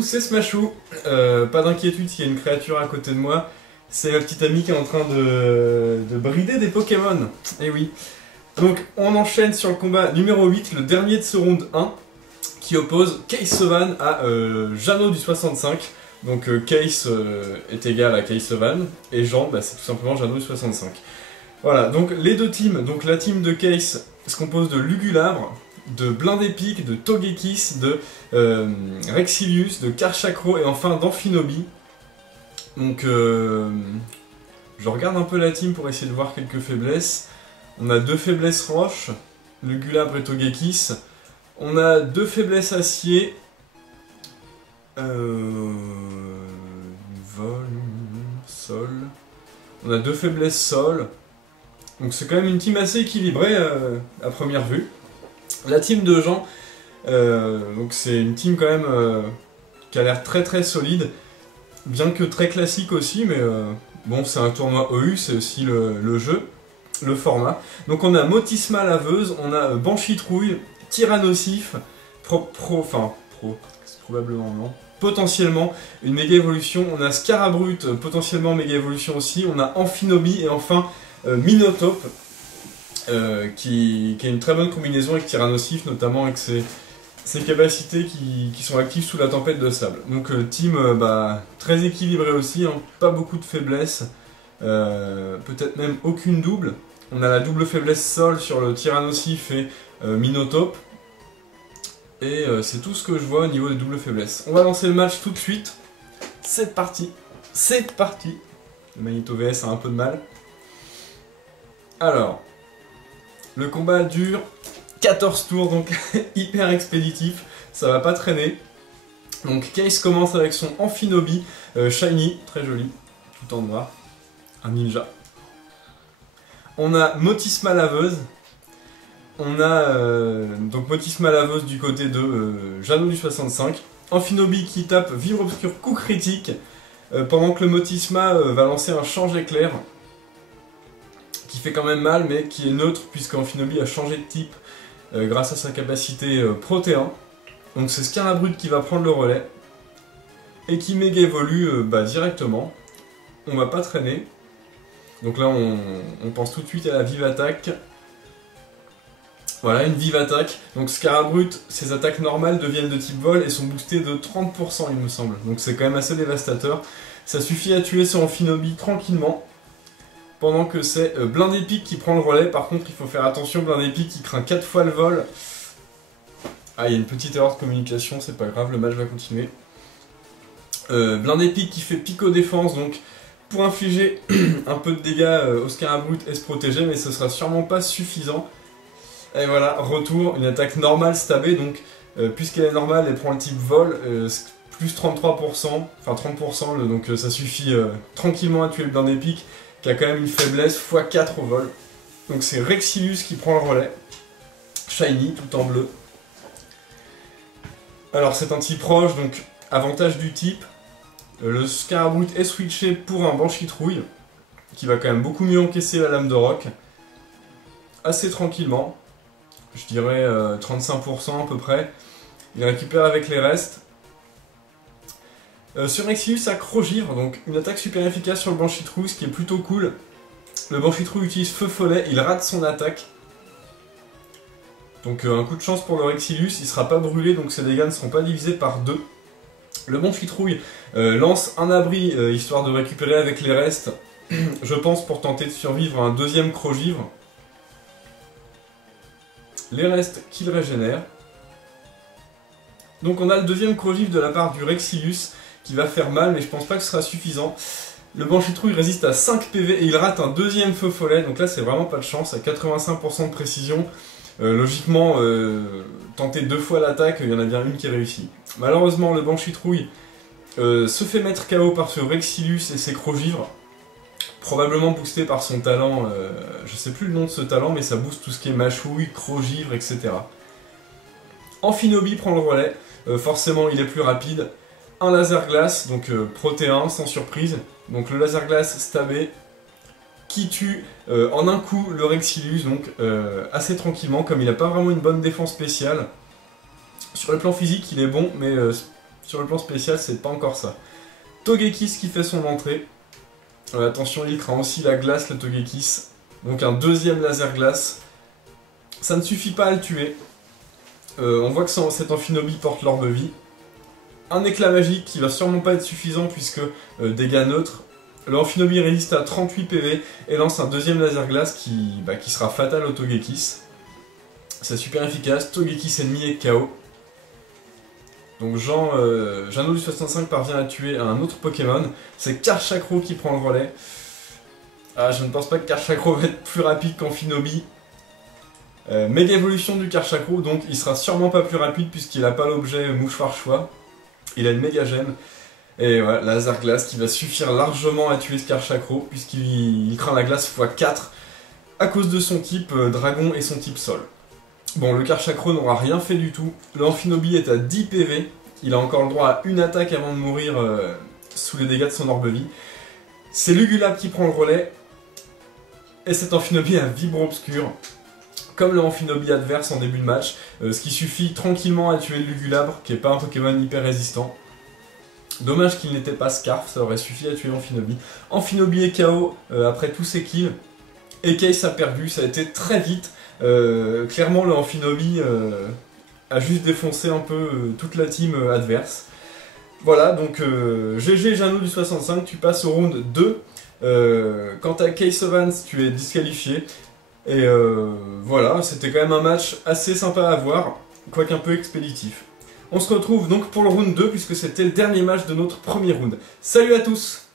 tous, c'est Smashou. Pas d'inquiétude s'il y a une créature à côté de moi. C'est le petit ami qui est en train de brider des Pokémon. Et oui. Donc on enchaîne sur le combat numéro 8, le dernier de ce round 1, qui oppose Keisovan à Jeannot du 65. Donc Case est égal à Keisovan, et Jean, bah, c'est tout simplement Jeannot du 65. Voilà, donc les deux teams, donc la team de Case se compose de Lugulabre, de Blindépic, de Togekiss, de Rexilius, de Karchakro et enfin d'Amphinobi. Donc je regarde un peu la team pour essayer de voir quelques faiblesses. On a deux faiblesses roches, Lugulabre et Togekiss. On a deux faiblesses acier. Vol, sol. On a deux faiblesses sol. Donc c'est quand même une team assez équilibrée à première vue. La team de Jean, donc c'est une team quand même qui a l'air très très solide, bien que très classique aussi, mais bon, c'est un tournoi OU, c'est aussi le jeu, le format. Donc on a Motisma Laveuse, on a Banchitrouille, Tyrannosif, probablement non, potentiellement une méga évolution, on a Scarabrute, potentiellement méga évolution aussi, on a Amphinobi et enfin Minotape. Qui a une très bonne combinaison avec Tyrannosif, notamment avec ses capacités qui sont actives sous la tempête de sable. Donc team très équilibré aussi, hein, pas beaucoup de faiblesses, peut-être même aucune double. On a la double faiblesse sol sur le Tyrannosif et Minotape. Et c'est tout ce que je vois au niveau des doubles faiblesses. On va lancer le match tout de suite. C'est parti. C'est parti. Le Magneto VS a un peu de mal. Alors... le combat dure 14 tours, donc hyper expéditif, ça va pas traîner. Donc Case commence avec son Amphinobi, shiny, très joli, tout en noir, un ninja. On a Motisma Laveuse, on a donc Motisma Laveuse du côté de Jeannot du 65. Amphinobi qui tape Vivre Obscur, coup critique, pendant que le Motisma va lancer un change éclair, qui fait quand même mal, mais qui est neutre, puisque Amphinobi a changé de type grâce à sa capacité protéin. Donc c'est Scarabrute qui va prendre le relais, et qui méga évolue directement. On va pas traîner. Donc là on pense tout de suite à la vive attaque. Voilà, une vive attaque. Donc Scarabrute, ses attaques normales deviennent de type vol et sont boostées de 30% il me semble. Donc c'est quand même assez dévastateur. Ça suffit à tuer son Amphinobi tranquillement. Pendant que c'est Blindépic qui prend le relais. Par contre, il faut faire attention, Blindépic qui craint 4 fois le vol. Ah, il y a une petite erreur de communication, c'est pas grave, le match va continuer. Blindépic qui fait pico défense, donc pour infliger un peu de dégâts au Scarabrute et se protéger, mais ce sera sûrement pas suffisant. Et voilà, retour, une attaque normale stabée, donc puisqu'elle est normale, elle prend le type vol, plus 33%, enfin 30%, donc ça suffit tranquillement à tuer le Blindépic, qui a quand même une faiblesse x4 au vol. Donc c'est Rexilius qui prend le relais. Shiny, tout en bleu. Alors c'est un type roche, donc avantage du type. Le Scarabrute est switché pour un Banchitrouille, qui va quand même beaucoup mieux encaisser la lame de roc. Assez tranquillement. Je dirais 35% à peu près. Il récupère avec les restes. Sur Rexilius à Crogivre, donc une attaque super efficace sur le Banchitrouille, ce qui est plutôt cool. Le Banchitrouille utilise Feu Follet, il rate son attaque. Donc un coup de chance pour le Rexilius, il ne sera pas brûlé, donc ses dégâts ne seront pas divisés par 2. Le Banchitrouille lance un abri, histoire de récupérer avec les restes, je pense pour tenter de survivre à un deuxième Crogivre. Les restes qu'il régénère. Donc on a le deuxième Crogivre de la part du Rexilius, qui va faire mal, mais je pense pas que ce sera suffisant. Le Banchitrouille résiste à 5 PV et il rate un deuxième Feu Follet, donc là c'est vraiment pas de chance, à 85% de précision. Logiquement, tenter 2 fois l'attaque, il y en a bien une qui réussit. Malheureusement, le Banchitrouille se fait mettre KO par ce Rexilius et ses Crogivres, probablement boosté par son talent, je sais plus le nom de ce talent, mais ça booste tout ce qui est mâchouille, Crogivre, etc. Amphinobi prend le relais, forcément il est plus rapide. Un laser glace, donc protéin, sans surprise. Donc le laser glace stabé, qui tue en un coup le Rexilius, donc assez tranquillement, comme il n'a pas vraiment une bonne défense spéciale. Sur le plan physique, il est bon, mais Sur le plan spécial, c'est pas encore ça. Togekiss qui fait son entrée. Attention, il craint aussi la glace, le Togekiss. Donc un deuxième laser glace. Ça ne suffit pas à le tuer. On voit que cet Amphinobie porte l'orbe vie. Un éclat magique qui va sûrement pas être suffisant puisque dégâts neutres. Le Amphinobie résiste à 38 PV et lance un deuxième laser glace qui sera fatal au Togekiss. C'est super efficace, Togekiss ennemi est KO. Donc Jeannot du 65 parvient à tuer un autre Pokémon. C'est Karchakro qui prend le relais. Ah, je ne pense pas que Karchakro va être plus rapide qu'Amphinobie. Méga évolution du Karchakro, donc il sera sûrement pas plus rapide puisqu'il n'a pas l'objet mouchoir choix. Il a une méga gemme. Et voilà, laser glace qui va suffire largement à tuer ce Karchakro puisqu'il craint la glace x4 à cause de son type dragon et son type sol. Bon, le Karchakro n'aura rien fait du tout. Le Amphinobie est à 10 PV. Il a encore le droit à une attaque avant de mourir sous les dégâts de son orbe vie. C'est Lugulab qui prend le relais. Et cet Amphinobie a Vibre Obscur. Comme le Amphinobie adverse en début de match. Ce qui suffit tranquillement à tuer le Lugulabre, qui n'est pas un Pokémon hyper résistant. Dommage qu'il n'était pas Scarf, ça aurait suffi à tuer Amphinobie. Amphinobie est KO après tous ses kills. Et Case a perdu, ça a été très vite. Clairement, le Amphinobie a juste défoncé un peu toute la team adverse. Voilà, donc GG Jeannot du 65, tu passes au round 2. Quant à Case Evans, tu es disqualifié. Et voilà, c'était quand même un match assez sympa à voir, quoique un peu expéditif. On se retrouve donc pour le round 2, puisque c'était le dernier match de notre premier round. Salut à tous!